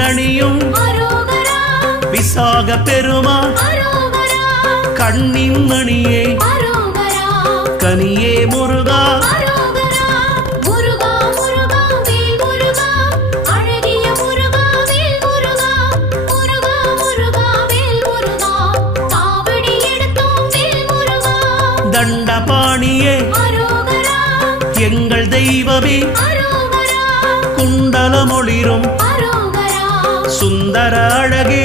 தேரணியும் விசாக பெருமான் கண்ணின் மணியே கனியே முருகா தண்டபாணியே எங்கள் தெய்வமே குண்டலமொளிரும் சுந்தர அழகே